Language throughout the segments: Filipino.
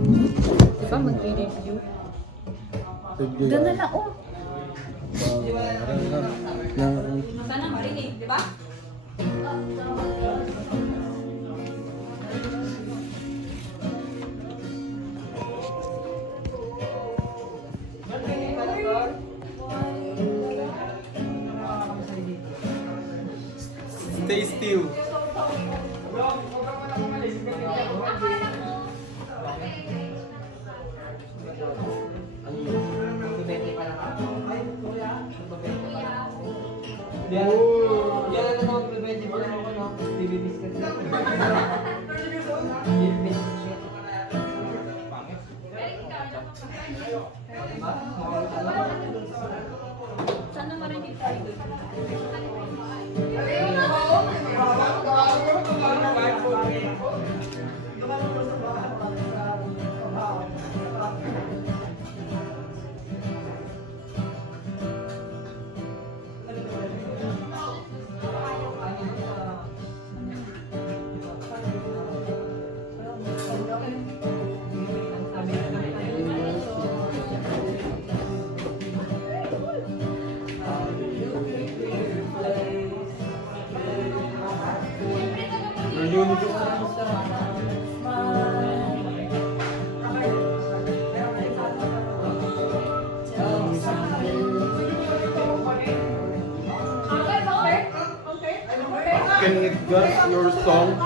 Diba mag-review? Review. Ganda na oh. Sana marinig, di ba? Stay still. Yan ang mga preventi mo lang ako, no? TV biscuit. Sana marinig tayo. Can it guess your song?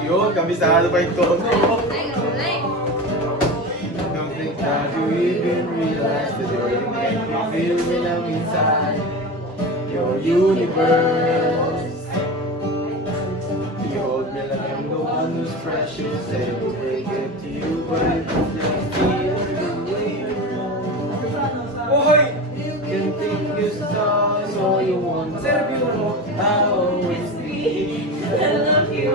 Yun, kabisado pa yung tono. Don't think that you even realize that you're making me feel when I'm inside your universe. You hold me like I'm the one who's precious and will break it to you, but it just feels the way you can think you stars all you want. I always need I love you.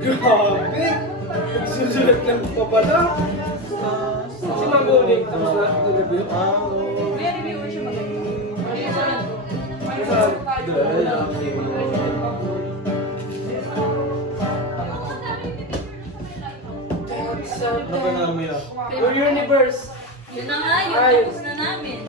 Grabe! Susulat lang pa pala. Si Ma'am Boning, tapos lahat ng review. May reviewer siya magaling. Ano ba namin yan? Your universe! Yun na nga, yun. Tapos na namin.